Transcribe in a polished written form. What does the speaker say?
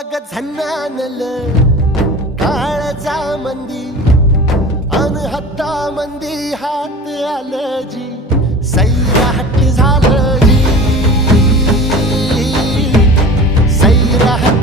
अग झन्नानल काळजा मंदी अन हत्ता मंदी हात आलं जी सैराट झालं जी सैराट